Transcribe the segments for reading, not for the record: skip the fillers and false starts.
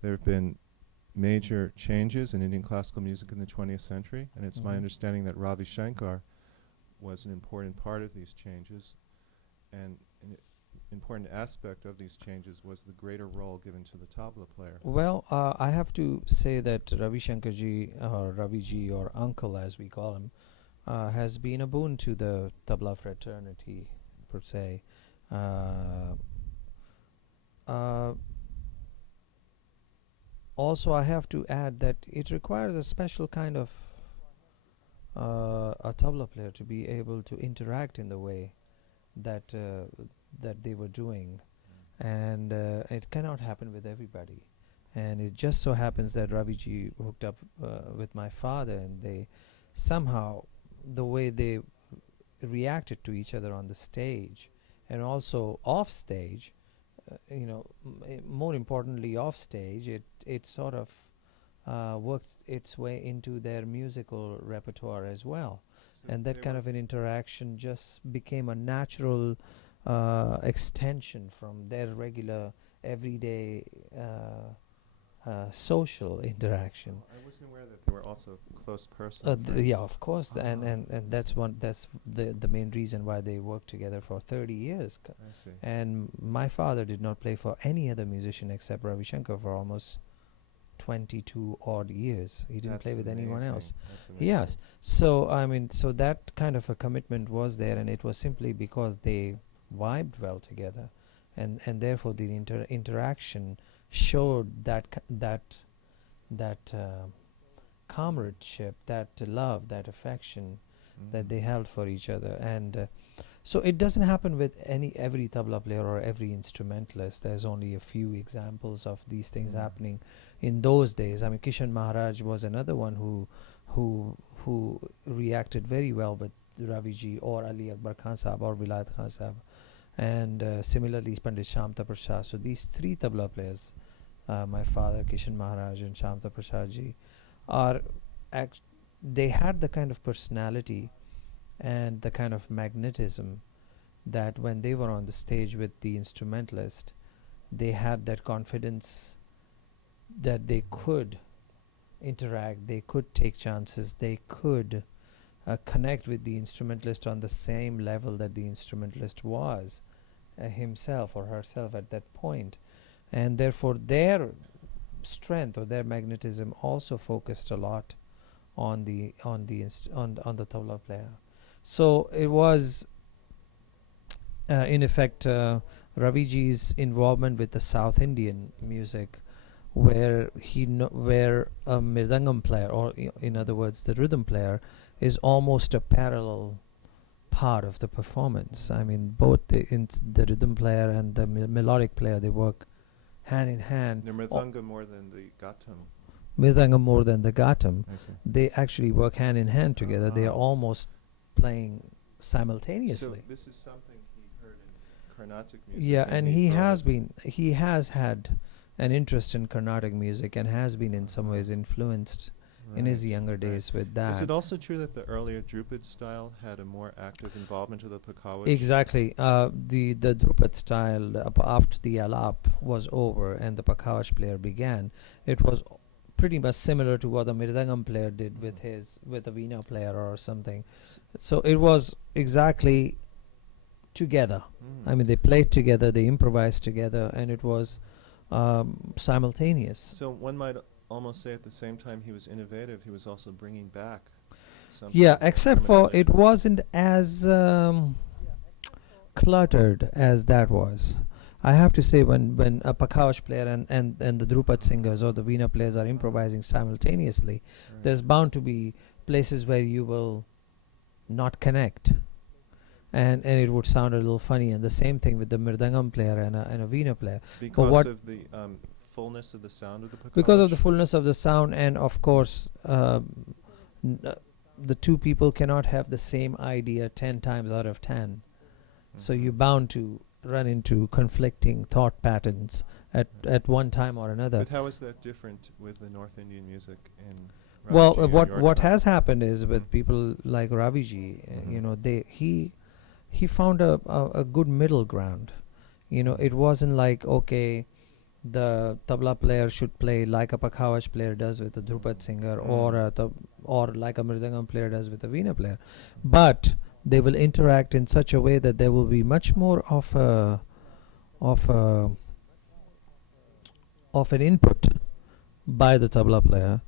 there have been major changes in Indian classical music in the 20th century, and it's my understanding that Ravi Shankar was an important part of these changes, and an important aspect of these changes was the greater role given to the tabla player. Well, I have to say that Ravi Shankar ji, or Ravi ji, or uncle as we call him, has been a boon to the tabla fraternity, per se. Uh, uh, Also, I have to add that it requires a special kind of a tabla player to be able to interact in the way that that they were doing, and it cannot happen with everybody. And it just so happens that Raviji hooked up with my father, and they somehow, the way they reacted to each other on the stage and also off stage, more importantly off stage, it sort of worked its way into their musical repertoire as well. So And they that kind were of an interaction just became a natural extension from their regular everyday social interaction. I wasn't aware that they were also close personal friends. Yeah, of course, and that's the main reason why they worked together for 30 years. I see. And my father did not play for any other musician except Ravi Shankar for almost 22 odd years. He didn't That's play with anyone amazing. else. That's amazing. Yes. So I mean, so that kind of a commitment was there, and it was simply because they vibed well together, and therefore the interaction showed that comradeship, that love, that affection that they held for each other. And so it doesn't happen with every tabla player or every instrumentalist. There's only a few examples of these things happening in those days. I mean, Kishan Maharaj was another one who reacted very well with Ravi ji or Ali Akbar Khan Sahab or Vilayat Khan Sahab, and similarly Pandit Shamta Prasad. So these three tabla players, my father, Kishan Maharaj, and Shamta Prasad ji, are they had the kind of personality and the kind of magnetism that when they were on the stage with the instrumentalist, they had that confidence that they could interact, they could take chances, they could connect with the instrumentalist on the same level that the instrumentalist was himself or herself at that point. And therefore their strength or their magnetism also focused a lot on the tabla player. So it was in effect Raviji's involvement with the South Indian music, where where a mridangam player, or in other words the rhythm player, is almost a parallel part of the performance. I mean, both the rhythm player and the melodic player, they work hand in hand. The mridanga more than the gatam. Mridangam more than the gatam. I see. They actually work hand in hand together. They are almost playing simultaneously. So this is something he heard in Carnatic music. Yeah, and he has had an interest in Carnatic music and has been in some ways influenced in his younger days with that. Is it also true that the earlier Drupad style had a more active involvement of the Pakawish? Exactly. The Drupad style, after the Alap was over and the Pakawash player began, it was pretty much similar to what the Mirdangam player did with a Veena player or something. So it was exactly together. I mean, they played together, they improvised together, and it was simultaneous. So one might almost say at the same time he was innovative, he was also bringing back some. Yeah, except for it wasn't as cluttered as that was. I have to say, when a Pakawash player and the Drupad singers or the Veena players are improvising simultaneously, there's bound to be places where you will not connect, and it would sound a little funny. And the same thing with the Mirdangam player and a Veena player. Because of the fullness of the sound of the Pakawash? Because of the fullness of the sound, and of course the two people cannot have the same idea 10 times out of 10. So you're bound to run into conflicting thought patterns at one time or another. But how is that different with the North Indian music in Well, Raviji or what your has time? happened is with people like Raviji, he found a good middle ground. It wasn't like, okay, the tabla player should play like a pakhawash player does with a drupad singer, or like a mridangam player does with a veena player, but they will interact in such a way that there will be much more of a of an input by the tabla player,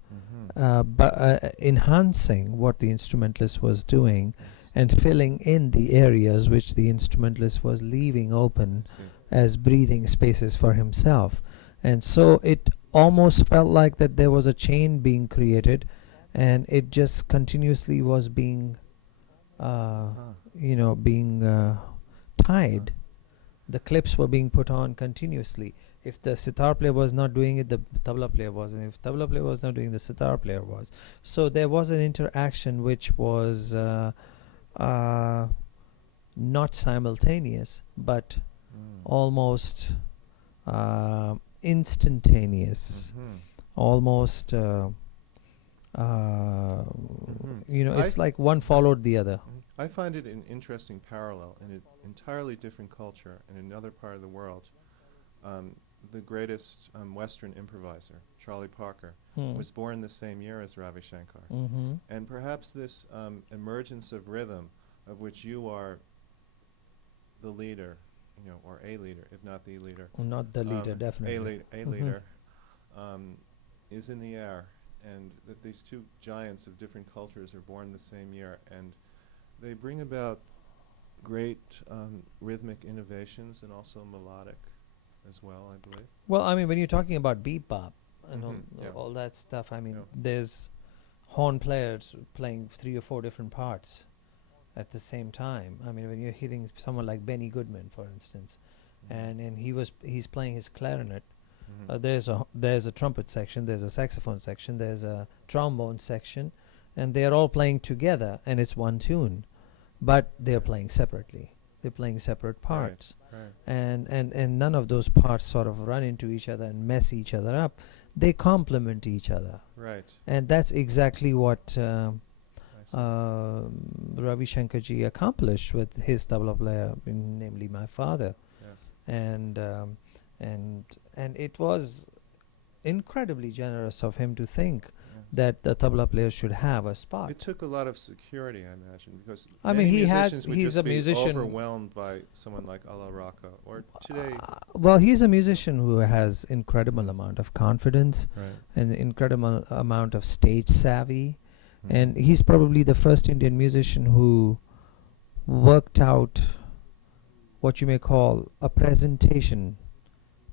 but enhancing what the instrumentalist was doing and filling in the areas which the instrumentalist was leaving open as breathing spaces for himself. And so it almost felt like that there was a chain being created, and it just continuously was being being tied. The clips were being put on continuously. If the sitar player was not doing it, the tabla player was, and if tabla player was not doing, the sitar player was. So there was an interaction which was not simultaneous, but almost instantaneous, almost it's like one followed the other. I find it an interesting parallel in an entirely different culture in another part of the world. The greatest Western improviser, Charlie Parker, was born the same year as Ravi Shankar. And perhaps this emergence of rhythm, of which you are the leader, or a leader, if not the leader. Not the leader, definitely. A leader is in the air, and that these two giants of different cultures are born the same year, and they bring about great rhythmic innovations and also melodic as well, I believe. Well, I mean, when you're talking about bebop and all that stuff, I mean, there's horn players playing 3 or 4 different parts at the same time. I mean, when you're hitting someone like Benny Goodman, for instance, and he's playing his clarinet. There's a trumpet section, there's a saxophone section, there's a trombone section, and they're all playing together, and it's one tune, but they're playing separately. They're playing separate parts, and none of those parts sort of run into each other and mess each other up. They complement each other, and that's exactly what Ravi Shankar ji accomplished with his tabla player, namely my father. And it was incredibly generous of him to think that the tabla player should have a spot. It took a lot of security, I imagine, because I mean, he's a musician overwhelmed by someone like Ala Raka, or today. Well, he's a musician who has incredible amount of confidence and incredible amount of stage savvy, and he's probably the first Indian musician who worked out what you may call a presentation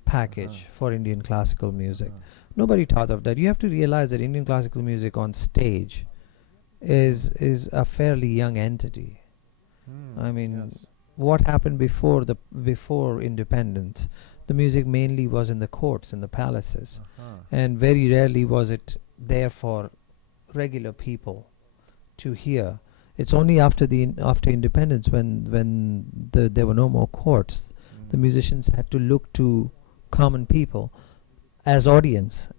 package for Indian classical music. Nobody thought of that. You have to realize that Indian classical music on stage is a fairly young entity. I mean, what happened before independence? The music mainly was in the courts, in the palaces, and very rarely was it there for regular people to hear. It's only after independence, when there were no more courts, the musicians had to look to common people as audience,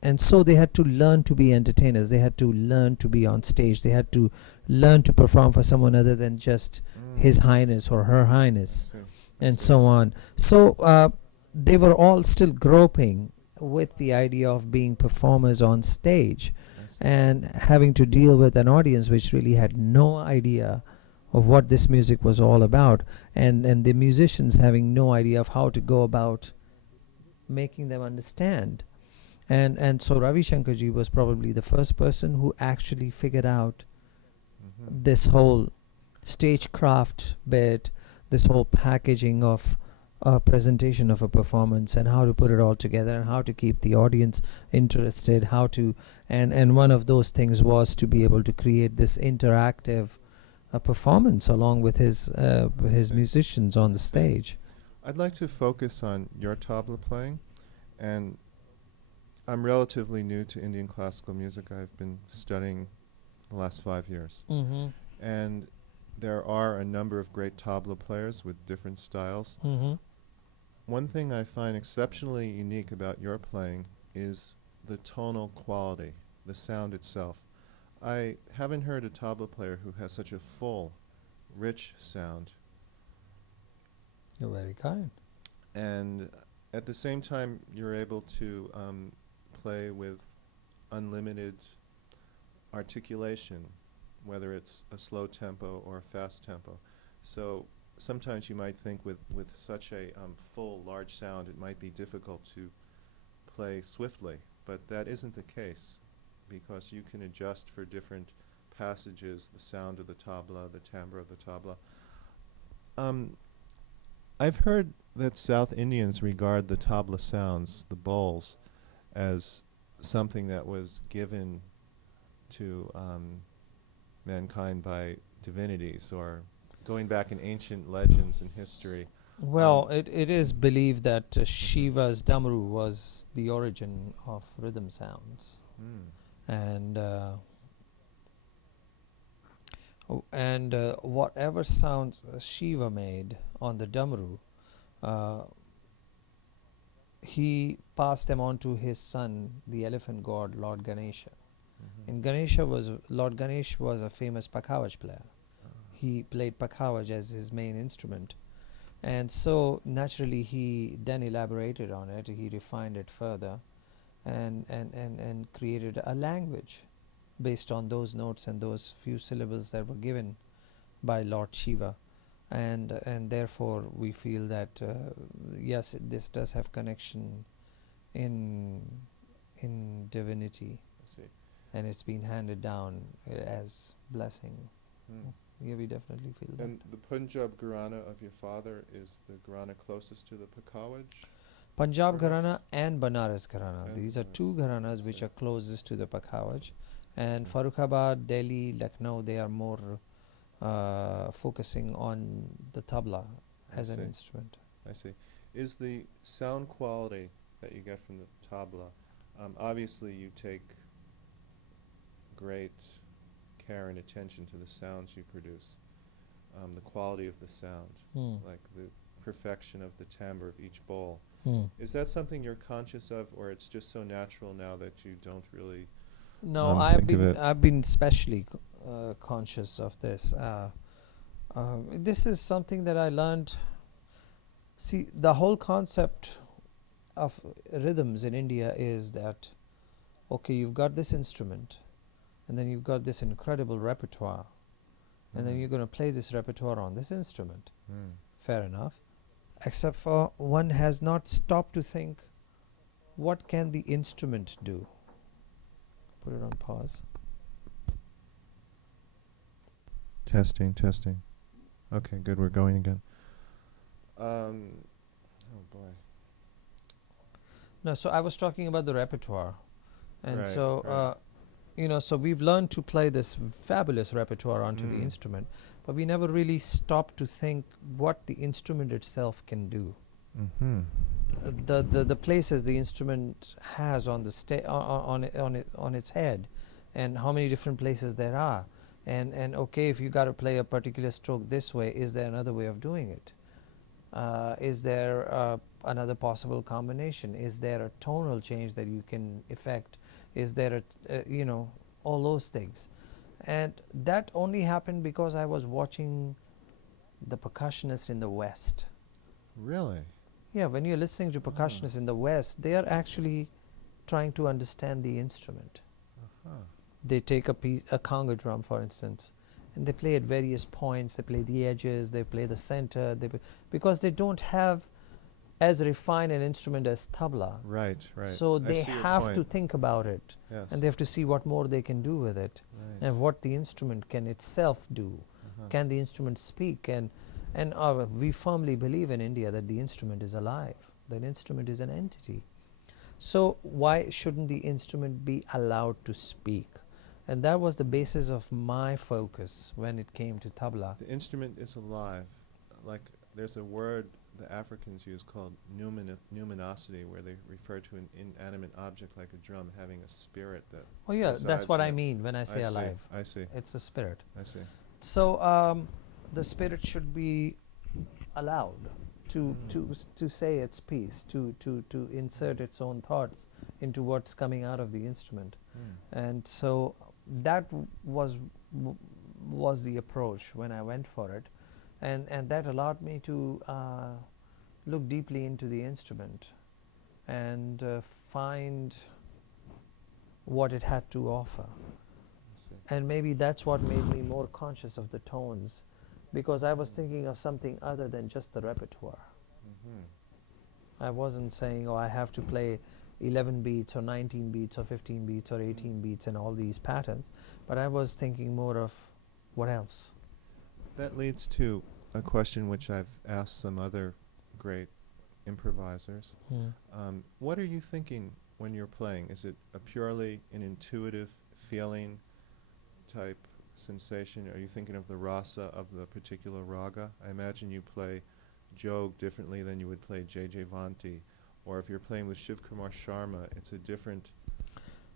and so they had to learn to be entertainers. They had to learn to be on stage. They had to learn to perform for someone other than just His Highness or Her Highness, and so on. So they were all still groping with the idea of being performers on stage, and having to deal with an audience which really had no idea of what this music was all about, and the musicians having no idea of how to go about making them understand. And so Ravi Shankar ji was probably the first person who actually figured out this whole stagecraft bit, this whole packaging of a presentation of a performance, and how to put it all together, and how to keep the audience interested, how to and one of those things was to be able to create this interactive performance along with his musicians on the stage. I'd like to focus on your tabla playing, and I'm relatively new to Indian classical music. I've been studying the last 5 years, and there are a number of great tabla players with different styles. One thing I find exceptionally unique about your playing is the tonal quality, the sound itself. I haven't heard a tabla player who has such a full, rich sound. You're very kind. And at the same time, you're able to play with unlimited articulation, whether it's a slow tempo or a fast tempo. So sometimes you might think with such a full, large sound, it might be difficult to play swiftly, but that isn't the case, because you can adjust for different passages, the sound of the tabla, the timbre of the tabla. I've heard that South Indians regard the tabla sounds, the bowls, as something that was given to mankind by divinities, or going back in ancient legends and history. Well, it is believed that Shiva's Damru was the origin of rhythm sounds, and whatever sounds Shiva made on the Damru, he passed them on to his son, the elephant god Lord Ganesha. And Lord Ganesh was a famous pakhavaj player. He played pakhavaj as his main instrument. And so naturally he then elaborated on it, he refined it further, and created a language based on those notes and those few syllables that were given by Lord Shiva. And therefore we feel that yes, this does have connection in divinity, and it's been handed down as blessing. Yeah, we definitely feel that. And the Punjab Gharana of your father is the Gharana closest to the Pakawaj? Punjab perhaps? Gharana and Banaras Gharana. And These are Banaras, two Gharanas I which see. are closest to the Pakawaj. And see. Farrukhabad, Delhi, Lucknow, they are more focusing on the tabla I as an see. instrument. I see. Is the sound quality that you get from the tabla, obviously you take great care and attention to the sounds you produce, the quality of the sound, like the perfection of the timbre of each bowl. Is that something you're conscious of, or it's just so natural now that you don't really No, think of it? I've been specially conscious of this. This is something that I learned. See, the whole concept of rhythms in India is that, okay, you've got this instrument, and then you've got this incredible repertoire, and then you're going to play this repertoire on this instrument. Fair enough. Except for one has not stopped to think, what can the instrument do? Put it on pause. Testing. Okay, good, we're going again. Oh boy. No, so I was talking about the repertoire. And Right, so, right. so we've learned to play this fabulous repertoire onto the instrument, but we never really stopped to think what the instrument itself can do. The places the instrument has on the on its head, and how many different places there are, and okay, if you got to play a particular stroke this way, is there another way of doing it? Is there another possible combination? Is there a tonal change that you can effect? Is there all those things? And that only happened because I was watching the percussionists in the West. Really? Yeah, when you're listening to percussionists in the West, they are actually trying to understand the instrument. They take a conga drum, for instance, and they play at various points. They play the edges, they play the center, because they don't have as refined an instrument as tabla. Right. So I they see your have to point. think about it, Yes. and they have to see what more they can do with it, Right. and what the instrument can itself do. Can the instrument speak? And we firmly believe in India that the instrument is alive, that instrument is an entity. So why shouldn't the instrument be allowed to speak? And that was the basis of my focus when it came to tabla. The instrument is alive. Like, there's a word the Africans use called numinosity, where they refer to an inanimate object like a drum having a spirit that Oh yeah, resides that's what in I it. mean when I say alive. I see. It's a spirit. I see. So the spirit should be allowed to say its piece, to insert its own thoughts into what's coming out of the instrument. And so that was the approach when I went for it, and that allowed me to look deeply into the instrument and find what it had to offer. I see. And maybe that's what made me more conscious of the tones, because I was thinking of something other than just the repertoire. Mm-hmm. I wasn't saying, oh, I have to play 11 beats or 19 beats or 15 beats or 18 beats and all these patterns, but I was thinking more of what else. That leads to a question which I've asked some other great improvisers. What are you thinking when you're playing? Is it a purely an intuitive feeling type sensation? Are you thinking of the rasa of the particular raga? I imagine you play Jog differently than you would play J.J. Vanti. Or if you're playing with Shiv Kumar Sharma, it's a different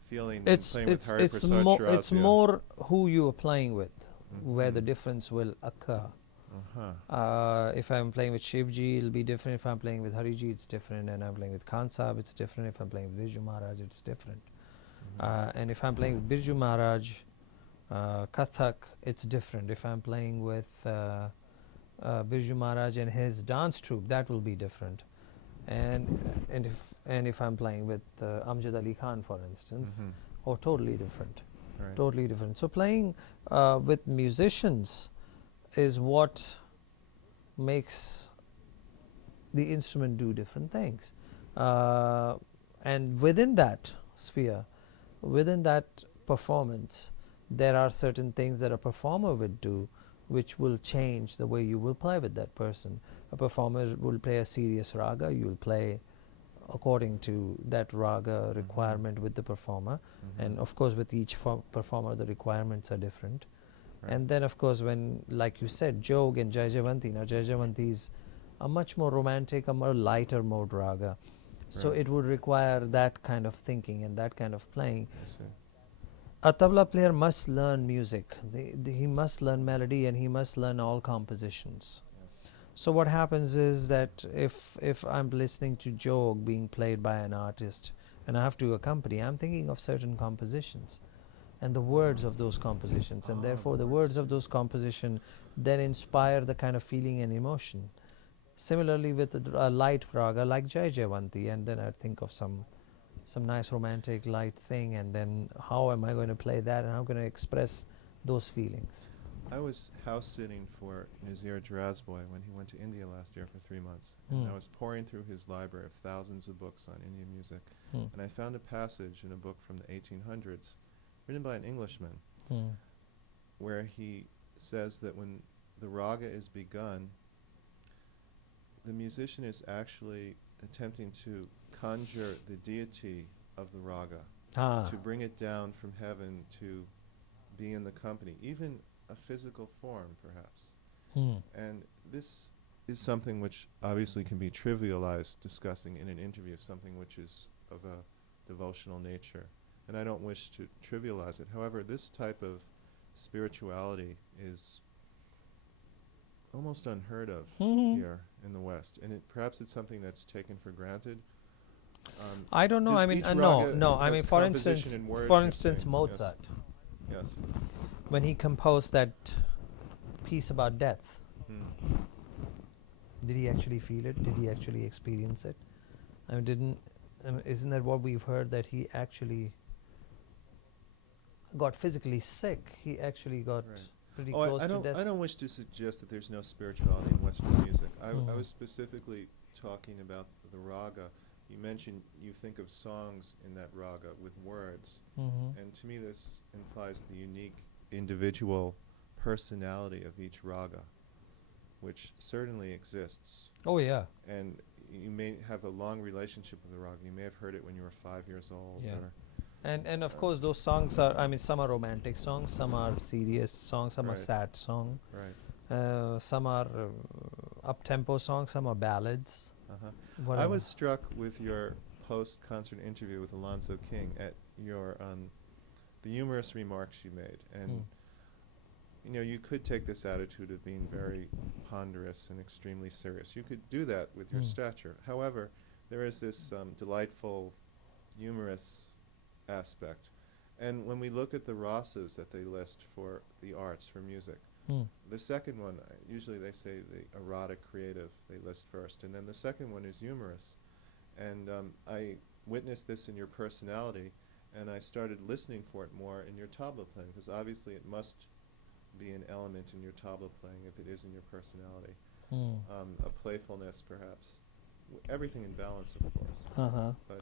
feeling than playing with Hari Prasad Shirazia. It's more who you are playing with, where the Mhm. difference will occur. Uh-huh. If I'm playing with Shivji, it'll be different. If I'm playing with Hariji, it's different. And I'm playing with Khan Sahib, it's different. If I'm playing with Birju Maharaj, it's different. And if I'm playing with Birju Maharaj, Kathak, it's different. If I'm playing with Birju Maharaj and his dance troupe, that will be different. And if I'm playing with Amjad Ali Khan, for instance, or totally different. Right. Totally different. So playing with musicians is what makes the instrument do different things. And within that sphere, within that performance, there are certain things that a performer would do which will change the way you will play with that person. A performer will play a serious raga, you will play according to that raga requirement with the performer. And of course with each performer the requirements are different. Right. And then of course when, like you said, Jog and Jai Javanti, now Jai Javanti is a much more romantic, a more lighter mode raga. So Right. it would require that kind of thinking and that kind of playing. I see. A tabla player must learn music. He must learn melody and he must learn all compositions. Yes. So what happens is that if I'm listening to Jog being played by an artist and I have to accompany, I'm thinking of certain compositions and the words of those compositions, and therefore the words of those compositions then inspire the kind of feeling and emotion. Similarly with a light raga like Jai Javanti, and then I think of some nice romantic light thing, and then how am I going to play that and how am I going to express those feelings. I was house sitting for Nazir Drazboy when he went to India last year for 3 months. And I was pouring through his library of thousands of books on Indian music. And I found a passage in a book from the 1800s written by an Englishman where he says that when the raga is begun, the musician is actually attempting to conjure the deity of the raga, to bring it down from heaven to be in the company, even a physical form perhaps. And this is something which obviously can be trivialized discussing in an interview, something which is of a devotional nature. And I don't wish to trivialize it. However, this type of spirituality is almost unheard of here in the West. And perhaps it's something that's taken for granted. I don't know. Does I mean, each no. raga I has mean, for composition instance, and words, you're saying? Yes. Mozart, Yes. when he composed that piece about death, did he actually feel it? Did he actually experience it? I mean, isn't that what we've heard, that he actually got physically sick? He actually got pretty close to death. I don't wish to suggest that there's no spirituality in Western music. I was specifically talking about the raga. You mentioned you think of songs in that raga with words. And to me this implies the unique individual personality of each raga, which certainly exists. Oh yeah. And you may have a long relationship with the raga. You may have heard it when you were 5 years old. Yeah. Or And of course those songs are, I mean, some are romantic songs, some are serious songs, some are sad songs. Right. Some are up-tempo songs, some are ballads. I was struck with your post-concert interview with Alonzo King at your the humorous remarks you made, and you know, you could take this attitude of being very ponderous and extremely serious. You could do that with your stature. However, there is this delightful, humorous aspect. And when we look at the rasas that they list for the arts, for music, the second one, usually they say the erotic creative, they list first, and then the second one is humorous. And I witnessed this in your personality, and I started listening for it more in your tabla playing, because obviously it must be an element in your tabla playing if it is in your personality. Mm. A playfulness, perhaps. Everything in balance, of course. Uh-huh. But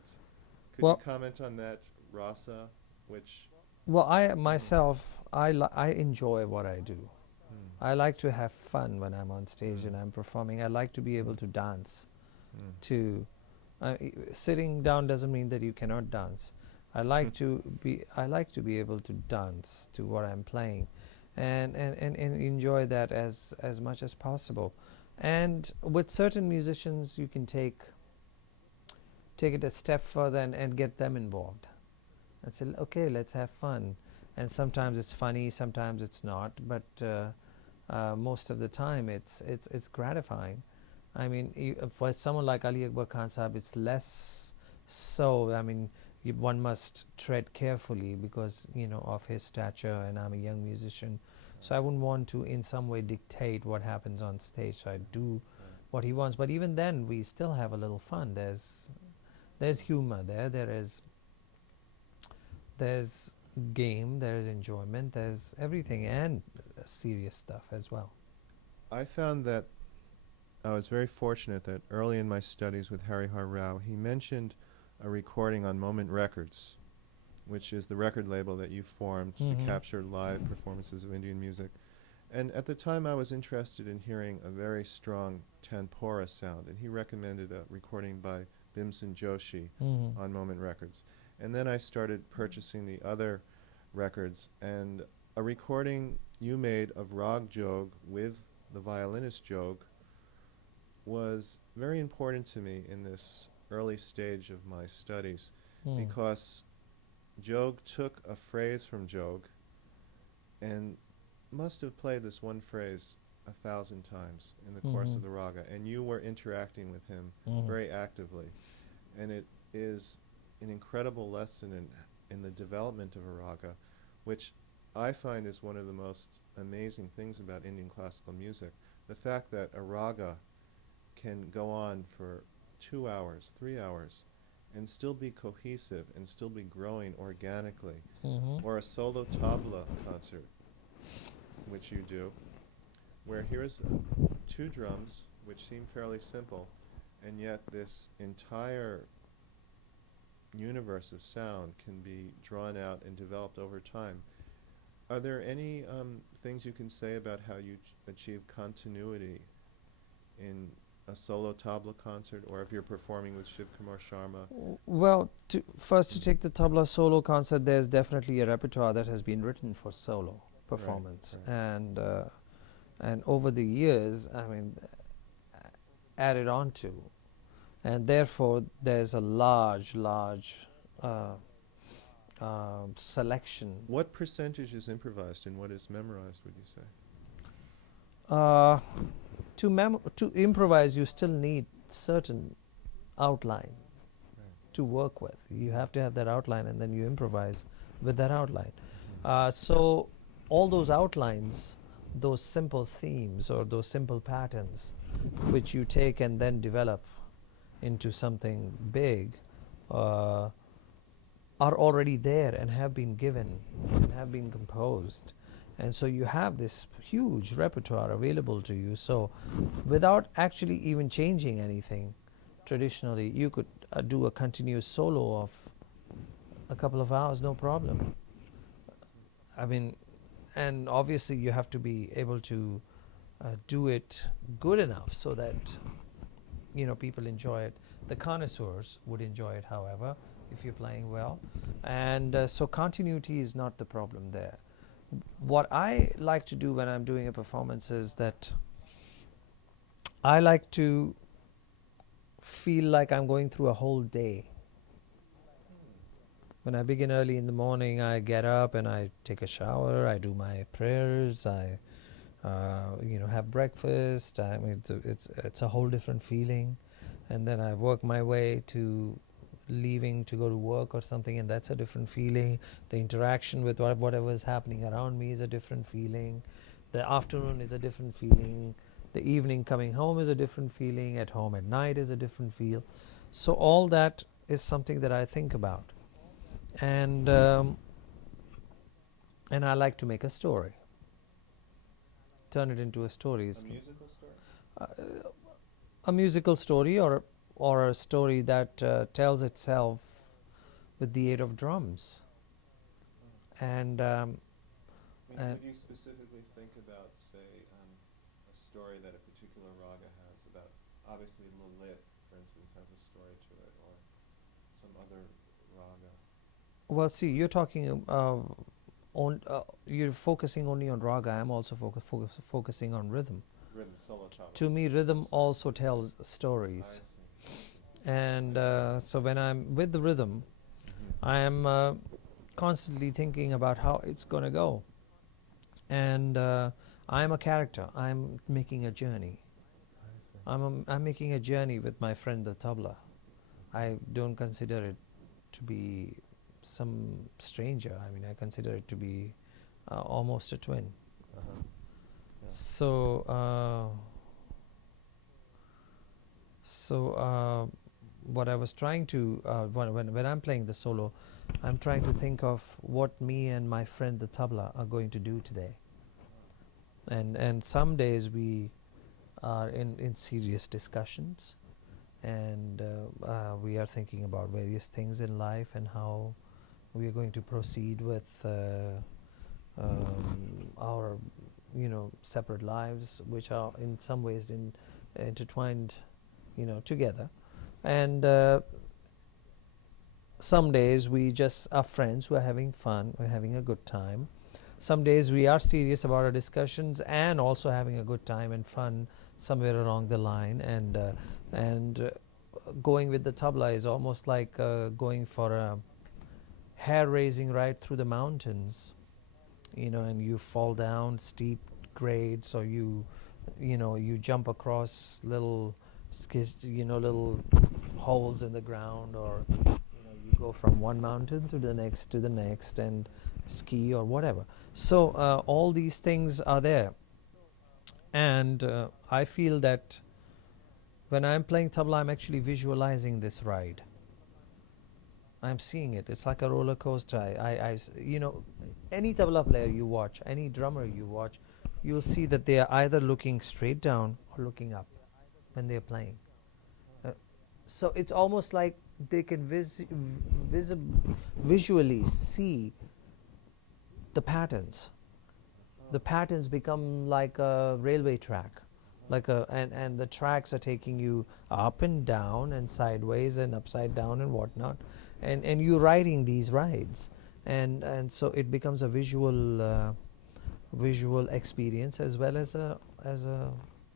could you Well, comment on that rasa, which... well, I myself, I enjoy what I do. Mm, I like to have fun when I'm on stage and mm, I'm performing. I like to be able mm, to dance. mm. To sitting down doesn't mean that you cannot dance. I like to be able to dance to what I'm playing, and enjoy that as much as possible. And with certain musicians, you can take it a step further and get them involved and say, okay, let's have fun. And sometimes it's funny, sometimes it's not, but most of the time it's gratifying. I mean, for someone like Ali Akbar Khan Sahib, it's less so. I mean, one must tread carefully because, of his stature, and I'm a young musician. So I wouldn't want to in some way dictate what happens on stage. So I do what he wants. But even then, we still have a little fun. There's humor there. There's game. There's enjoyment. There's everything, and serious stuff as well. I found that I was very fortunate that early in my studies with Harihar Rao, he mentioned a recording on Moment Records, which is the record label that you formed to Mm-hmm. capture live performances of Indian music. And at the time I was interested in hearing a very strong tanpura sound, and he recommended a recording by Bimson Joshi Mm-hmm. on Moment Records. And then I started purchasing the other records, and a recording you made of Rag Jog with the violinist Jog was very important to me in this early stage of my studies, Mm. because Jog took a phrase from Jog and must have played this one phrase 1,000 times in the course of the raga, and you were interacting with him very actively. And it is an incredible lesson in the development of a raga, which I find is one of the most amazing things about Indian classical music. The fact that a raga can go on for 2 hours, 3 hours, and still be cohesive and still be growing organically. Mm-hmm. Or a solo tabla concert, which you do, where here's 2 drums, which seem fairly simple, and yet this entire universe of sound can be drawn out and developed over time. Are there any things you can say about how you achieve continuity in a solo tabla concert, or if you're performing with Shiv Kumar Sharma? Well, first to take the tabla solo concert, there's definitely a repertoire that has been written for solo performance, right. and over the years, I mean, added on to, and therefore there's a large uh, selection. What percentage is improvised and what is memorized, would you say? Uh, to improvise, you still need certain outline Right. to work with. You have to have that outline, and then you improvise with that outline. So all those outlines, those simple themes or those simple patterns, which you take and then develop into something big, are already there and have been given and have been composed. And so you have this huge repertoire available to you. So without actually even changing anything, traditionally you could do a continuous solo of a couple of hours, no problem. I mean, and obviously you have to be able to do it good enough so that people enjoy it. The connoisseurs would enjoy it, however, if you're playing well, and so continuity is not the problem there. What I like to do when I'm doing a performance is that I like to feel like I'm going through a whole day. When I begin early in the morning, I get up and I take a shower, I do my prayers, I have breakfast. I mean, it's a whole different feeling, and then I work my way to leaving to go to work or something, and that's a different feeling. The interaction with whatever is happening around me is a different feeling. The afternoon is a different feeling. The evening coming home is a different feeling. At home at night is a different feel. So all that is something that I think about, and I like to make a story, turn it into a story. A musical story? Uh, a musical story, or a story that tells itself with the aid of drums. And Would you specifically think about, say, a story that a particular raga has about, obviously Lalit, for instance, has a story to it, or some other raga? well, see, you're talking you're focusing only on raga. I'm also focusing on rhythm. Rhythm, solo tabla. To me, rhythm Sorry. also tells I stories. see. And so when I'm with the rhythm, I am constantly thinking about how it's going to go. And I'm a character. I'm making a journey. I see. I'm making a journey with my friend the tabla. I don't consider it to be some stranger. I mean, I consider it to be almost a twin. Uh-huh. Yeah. So what I was trying to when I'm playing the solo, I'm trying to think of what me and my friend the tabla are going to do today. And some days we are in serious discussions, and we are thinking about various things in life and how we are going to proceed with our separate lives, which are in some ways intertwined together. And some days we just are friends who are having fun, we're having a good time. Some days we are serious about our discussions and also having a good time and fun somewhere along the line. And going with the tabla is almost like going for a hair raising ride through the mountains, and you fall down steep grades, or you jump across little little holes in the ground, or you go from one mountain to the next and ski or whatever. So all these things are there, and I feel that when I'm playing tabla, I'm actually visualizing this ride. I'm seeing it. It's like a roller coaster. Any tabla player you watch, any drummer you watch, you'll see that they are either looking straight down or looking up when they're playing. So it's almost like they can visually see the patterns. The patterns become like a railway track, and the tracks are taking you up and down and sideways and upside down and whatnot, and you're riding these rides, and so it becomes a visual experience as well as a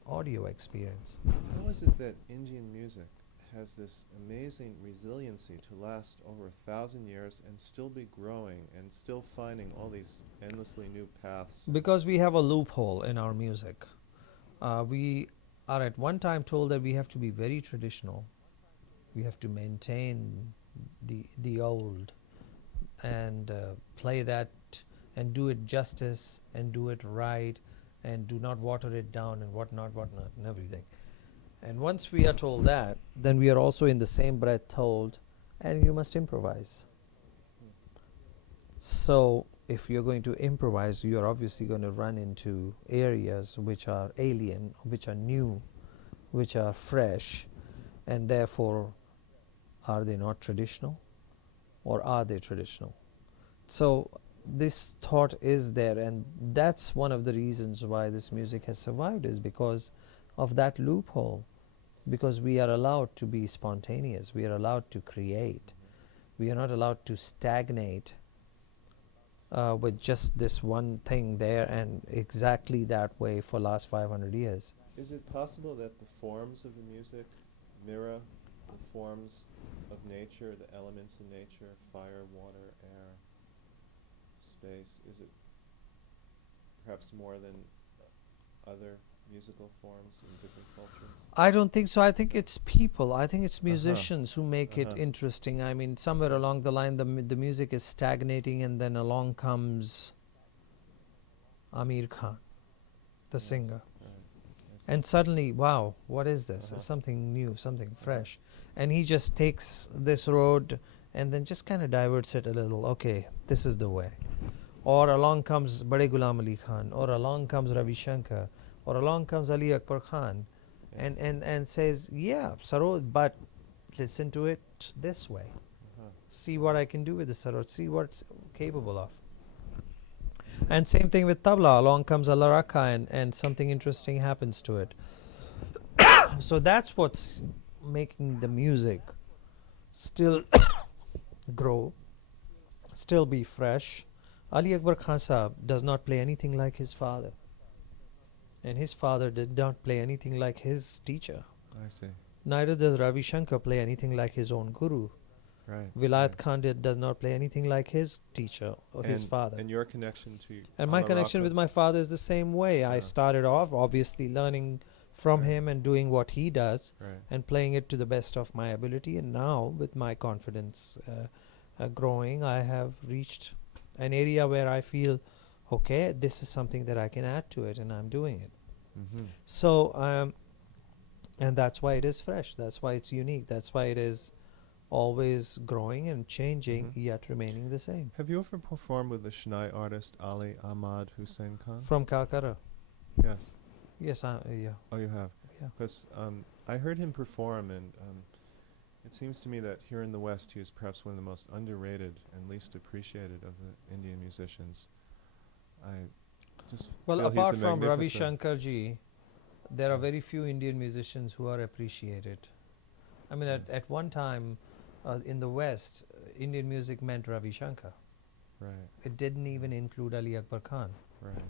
audio experience. How is it that Indian music has this amazing resiliency to last over 1,000 years and still be growing and still finding all these endlessly new paths? Because we have a loophole in our music. We are at one time told that we have to be very traditional. We have to maintain the old and play that and do it justice and do it right and do not water it down and whatnot and everything. And once we are told that, then we are also in the same breath told, and you must improvise. So if you're going to improvise, you're obviously going to run into areas which are alien, which are new, which are fresh, and therefore, are they not traditional, or are they traditional? So this thought is there, and that's one of the reasons why this music has survived, is because of that loophole. Because we are allowed to be spontaneous, we are allowed to create, we are not allowed to stagnate with just this one thing there and exactly that way for last 500 years. Is it possible that the forms of the music mirror the forms of nature, the elements in nature, fire, water, air, space? Is it perhaps more than other musical forms in different cultures? I don't think so. I think it's people. I think it's musicians who make it interesting. I mean, somewhere along the line, the music is stagnating, and then along comes Amir Khan, the singer. Right. And suddenly, wow, what is this? Uh-huh. Something new, something fresh. and he just takes this road and then just kind of diverts it a little. Okay, this is the way. Or along comes Bade Ghulam Ali Khan, or along comes Ravi Shankar, or along comes Ali Akbar Khan, Yes. and says, yeah, Sarod, but listen to it this way. Uh-huh. See what I can do with the Sarod, see what it's capable of. And same thing with tabla. Along comes Allah Rakha, and something interesting happens to it. So that's what's making the music still grow, still be fresh. Ali Akbar Khan Sahab does not play anything like his father, and his father did not play anything like his teacher. I see. Neither does Ravi Shankar play anything like his own guru. Right. Vilayat Khan does not play anything like his teacher or his father. And your connection to And my Allah connection Raka- with my father is the same way. I Yeah. started off obviously learning from Right. him and doing what he does Right. and playing it to the best of my ability. And now, with my confidence growing, I have reached an area where I feel, okay, this is something that I can add to it, and I'm doing it. Mm-hmm. So, and that's why it is fresh. That's why it's unique. That's why it is always growing and changing, Mhm. yet remaining the same. Have you ever performed with the Shnai artist Ali Ahmad Hussain Khan? From Kakara. Yes. Yes, yeah. Oh, you have. Yeah. Because I heard him perform, and it seems to me that here in the West, he is perhaps one of the most underrated and least appreciated of the Indian musicians. I just Well, feel he's apart a from Ravi magnificent- Shankar ji, there are Yeah. very few Indian musicians who are appreciated. I mean, Yes. at one time in the West, Indian music meant Ravi Shankar. Right. It didn't even include Ali Akbar Khan. Right.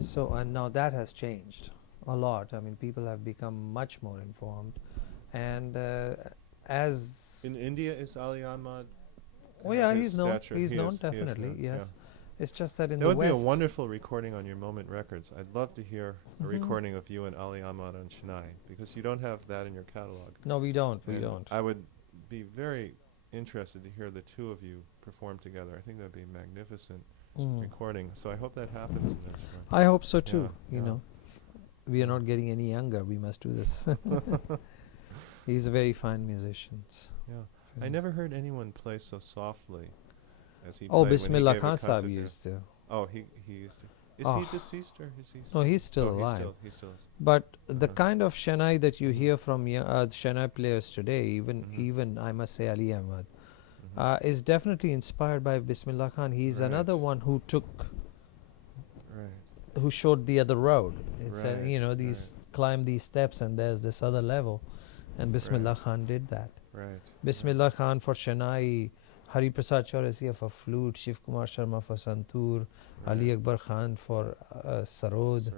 So, and now that has changed a lot. I mean, people have become much more informed. And as. In India, is Ali Ahmad? Oh, have yeah, his he's known. stature? He's He known, is- he is definitely, known, yes. It's just that in That the would West. be a wonderful recording on your Moment Records. I'd love to hear a Mhm. recording of you and Ali Ahmad on Chennai, because you don't have that in your catalog. No, we don't. We And don't. I would be very interested to hear the two of you perform together. I think that would be a magnificent Mm. recording. So I hope that happens eventually. I hope so too. Yeah, You yeah. know, we are not getting any younger. We must do this. He's a very fine musician. Yeah. I never heard anyone play so softly as he Oh, played when he Bismillah gave a Khan concert Sahib here. used to. Oh, he used to. Is Oh. he deceased or is he? No, he's still oh, alive. He still is. But the Uh-huh. kind of Shanai that you hear from Shanai players today, Mhm. even I must say Ali Ahmad, Mhm. is definitely inspired by Bismillah Khan. He's another Right. one who took, Right. who showed the other road. It's you Right, know, these climb these steps and there's this other level, and Bismillah Right. Khan did that. Right. Bismillah Khan for Shanai, Hari Prasad Chaurasiya for flute, Shiv Kumar Sharma for santoor, Ali Akbar Khan for sarod,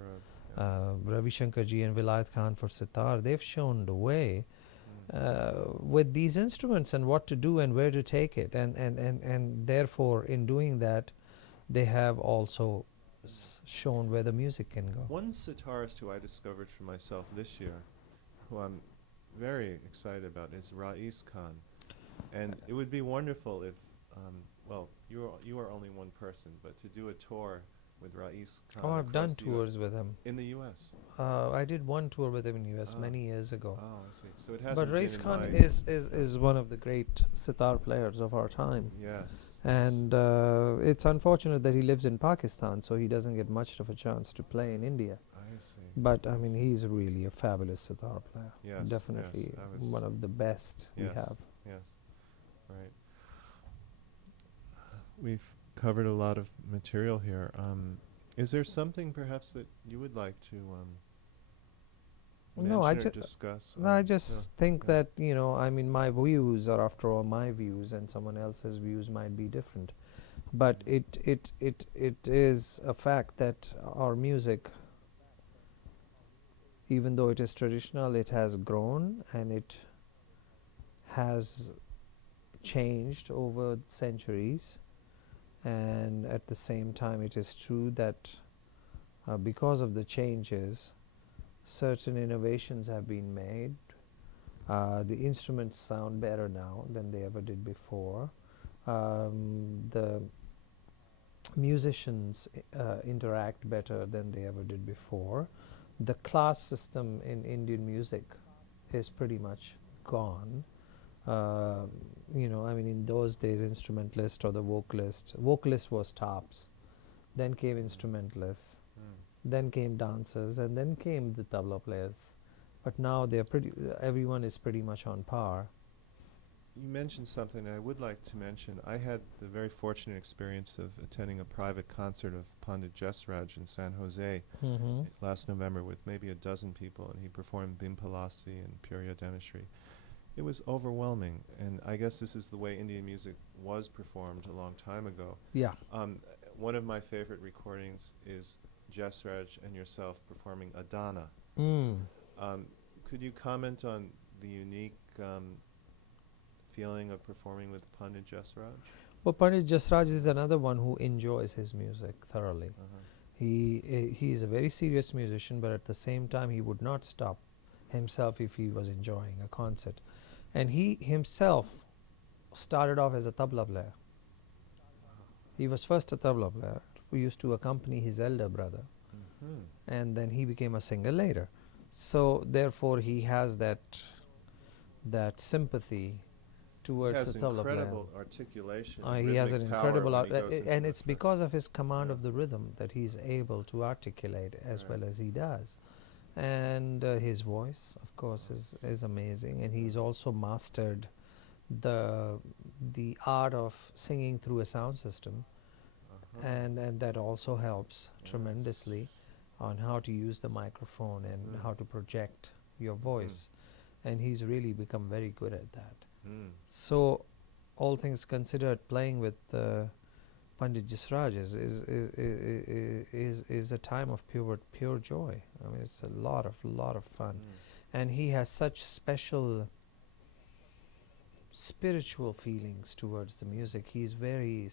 Ravi Shankar ji and Vilayat Khan for sitar. They've shown the way with these instruments and what to do and where to take it, and therefore in doing that, they have also shown where the music can go. One sitarist who I discovered for myself this year, who I'm very excited about, is Rais Khan. And it would be wonderful if, well, you are only one person, but to do a tour with Rais Khan. Oh, I've done across the US tours with him. in the U.S. I did one tour with him in US Ah. many years ago. Oh, I see. So it hasn't But been Rais in Khan my is one of the great sitar players of our time. Yes. And it's unfortunate that he lives in Pakistan, so he doesn't get much of a chance to play in India. I see. But I mean, he's really a fabulous sitar player. Yes, Definitely yes, I was- one of the best we Yes. have. Yes. Right. We've covered a lot of material here. Is there something perhaps that you would like to No, I mention or ju- discuss? No, I just think yeah. that, you know, I mean, my views are after all my views, and someone else's views might be different. But it is a fact that our music, even though it is traditional, it has grown and it has changed over centuries. And at the same time, it is true that because of the changes, certain innovations have been made. The instruments sound better now than they ever did before. The musicians interact better than they ever did before. The class system in Indian music is pretty much gone. uh, I mean, in those days, instrumentalist or the vocalist was tops. Then came instrumentalists. Mm. Then came dancers, and then came the tabla players. But now they're pretty. Everyone is pretty much on par. You mentioned something I would like to mention. I had the very fortunate experience of attending a private concert of Pandit Jasraj in San Jose Mm-hmm. last November with maybe a dozen people, and he performed Bim Palasi and Purya Dentistry. It was overwhelming, and I guess this is the way Indian music was performed a long time ago. Yeah. One of my favorite recordings is Jasraj and yourself performing Adana. Mm. Could you comment on the unique feeling of performing with Pandit Jasraj? Well, Pandit Jasraj is another one who enjoys his music thoroughly. Uh-huh. He is a very serious musician, but at the same time, he would not stop himself if he was enjoying a concert. And he himself started off as a tabla player. He was first a tabla player who used to accompany his elder brother, Mm-hmm. and then he became a singer later. So therefore, he has that sympathy towards He has the tabla player. incredible articulation. He has an rhythmic power incredible when he goes into and the it's front. because of his command Yeah. of the rhythm that he's able to articulate as Right. well as he does. And his voice, of course, is amazing, and he's also mastered the art of singing through a sound system, Uh-huh. and that also helps Yes. tremendously on how to use the microphone and Mm. how to project your voice, and he's really become very good at that. Mm. So, all things considered, playing with Pandit Jasraj is a time of pure joy. I mean, it's a lot of fun, Mm. and he has such special spiritual feelings towards the music. He's very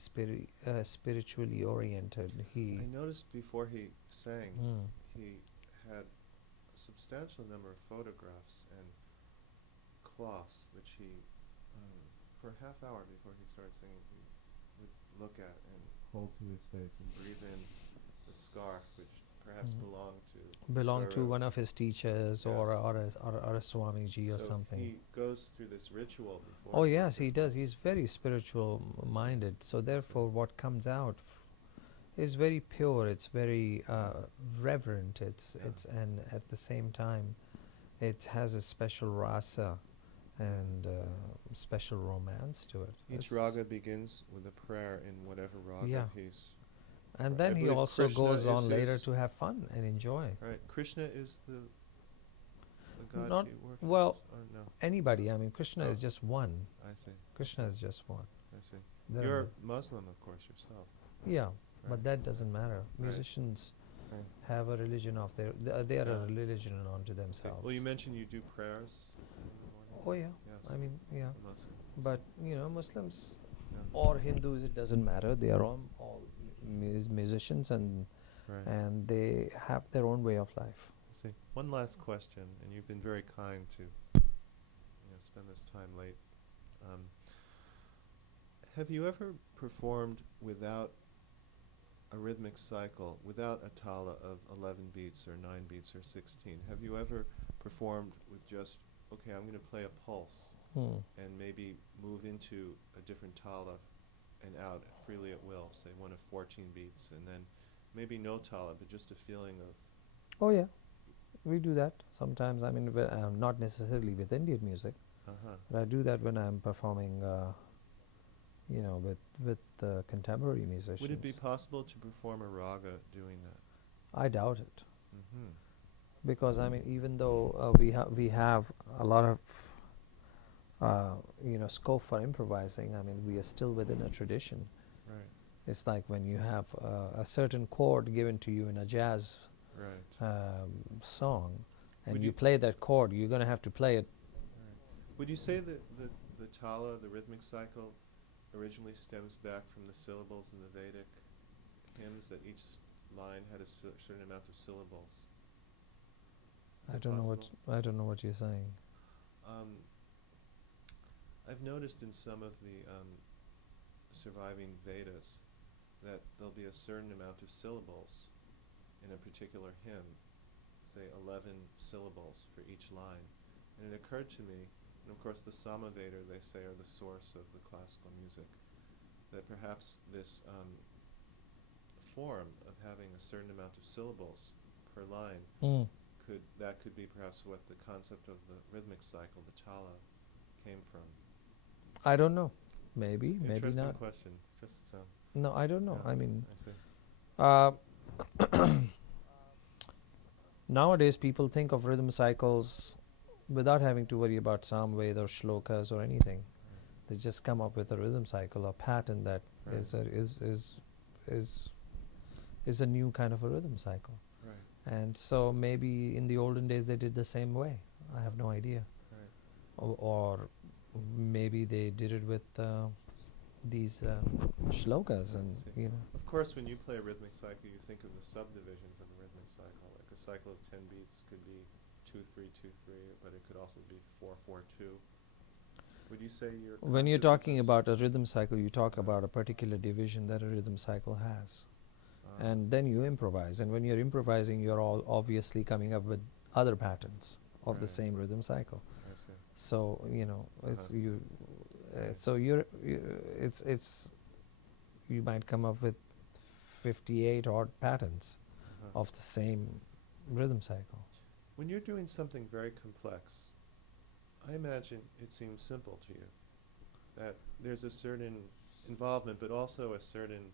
spiritually oriented. I noticed before he sang, Mm. he had a substantial number of photographs and cloths, which he, for a half hour before he started singing, he would look at and hold to his face and breathe in the scarf, which perhaps Mhm. belonged to to Guru. one of his teachers, or Yes. a Swamiji or So something. he goes through this ritual before. Oh he yes, he does. performs. He's very spiritual minded. So therefore, what comes out is very pure. It's very reverent. It's and at the same time, it has a special rasa and special romance to it. Each It's- raga begins with a prayer in whatever raga Yeah. he's. and I then he believe also Krishna goes is on later his- to have fun and enjoy. Right, Krishna is the god Not- he worships. well, Or no, Anybody. I mean, Krishna Oh. is just one. I see. Krishna is just one. I see. There are You're no- Muslim, of course, yourself. yeah, Right. but that doesn't matter. Right. Musicians Right. have a religion of their. They are Yeah. a religion unto I see. themselves. Well, you mentioned you do prayers in the morning. Oh yeah. Yes. I mean, yeah. I'm Muslim. But Muslims Yeah. or Hindus, it doesn't matter. They are all musicians, Right. and they have their own way of life. I see. One last question, and you've been very kind to spend this time late. Have you ever performed without a rhythmic cycle, without a tala of 11 beats or 9 beats or 16? Have you ever performed with just, okay, I'm going to play a pulse and maybe move into a different tala and out freely at will, say one of 14 beats, and then maybe no tala, but just a feeling of... Oh yeah, we do that sometimes. I mean, not necessarily with Indian music, Uh-huh. but I do that when I'm performing, with contemporary musicians. Would it be possible to perform a raga doing that? I doubt it, Mm-hmm. because I mean, even though we have a lot of scope for improvising, I mean, we are still within a tradition. Right, It's like when you have a certain chord given to you in a jazz right. song, and Would you you- play that chord, you're going to have to play it. Right. Would you say that the tala, the rhythmic cycle, originally stems back from the syllables in the Vedic hymns, that each line had a certain amount of syllables? Is I it don't know possible? what I don't know what you're saying. I've noticed in some of the surviving Vedas that there'll be a certain amount of syllables in a particular hymn, say 11 syllables for each line. And it occurred to me and of course the samaveda, they say, are the source of the classical music, that perhaps this form of having a certain amount of syllables per line could be perhaps what the concept of the rhythmic cycle, the tala, came from. I don't know. It's Maybe, an maybe interesting not. question. Just No, I don't know. yeah, I mean, I see. nowadays people think of rhythm cycles without having to worry about samved or shlokas or anything. They just come up with a rhythm cycle or pattern that Right. is a new kind of a rhythm cycle. Right. And so maybe in the olden days they did the same way. I have no idea. Right. Or maybe they did it with these shlokas, I and see. you know. Of course, when you play a rhythmic cycle, you think of the subdivisions of the rhythmic cycle. Like a cycle of 10 beats could be 2-3-2-3, but it could also be 4-4-2. Would you say you're When you're conscious of talking those? about a rhythm cycle, you talk Right. about a particular division that a rhythm cycle has. Ah, And then you improvise. And when you're improvising, you're all obviously coming up with other patterns of the Right. same rhythm cycle. I see. So you know, it's Uh-huh. you. Right. So it's you might come up with 58 odd patterns Uh-huh. of the same rhythm cycle. When you're doing something very complex, I imagine it seems simple to you. That there's a certain involvement, but also a certain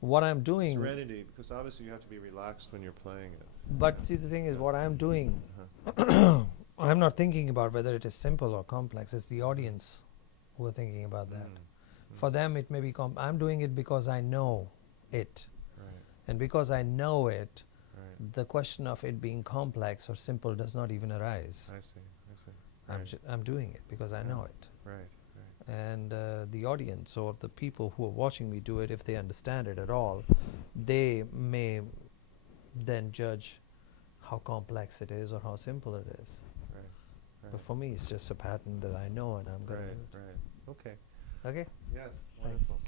What I'm doing, serenity, because obviously you have to be relaxed when you're playing it. but see, the thing is, what I'm doing, Uh-huh. I'm not thinking about whether it is simple or complex. It's the audience who are thinking about that. For them, it may be I'm doing it because I know it, Right. and because I know it, Right. the question of it being complex or simple does not even arise. I see. I see. I'm Right. I'm doing it because I know it. Right. Right. And the audience or the people who are watching me do it, if they understand it at all, they may then judge how complex it is or how simple it is. Right. But for me, it's just a pattern that I know, and I'm going Right. to do Right. Okay. it. Okay? Yes. Thanks. Wonderful.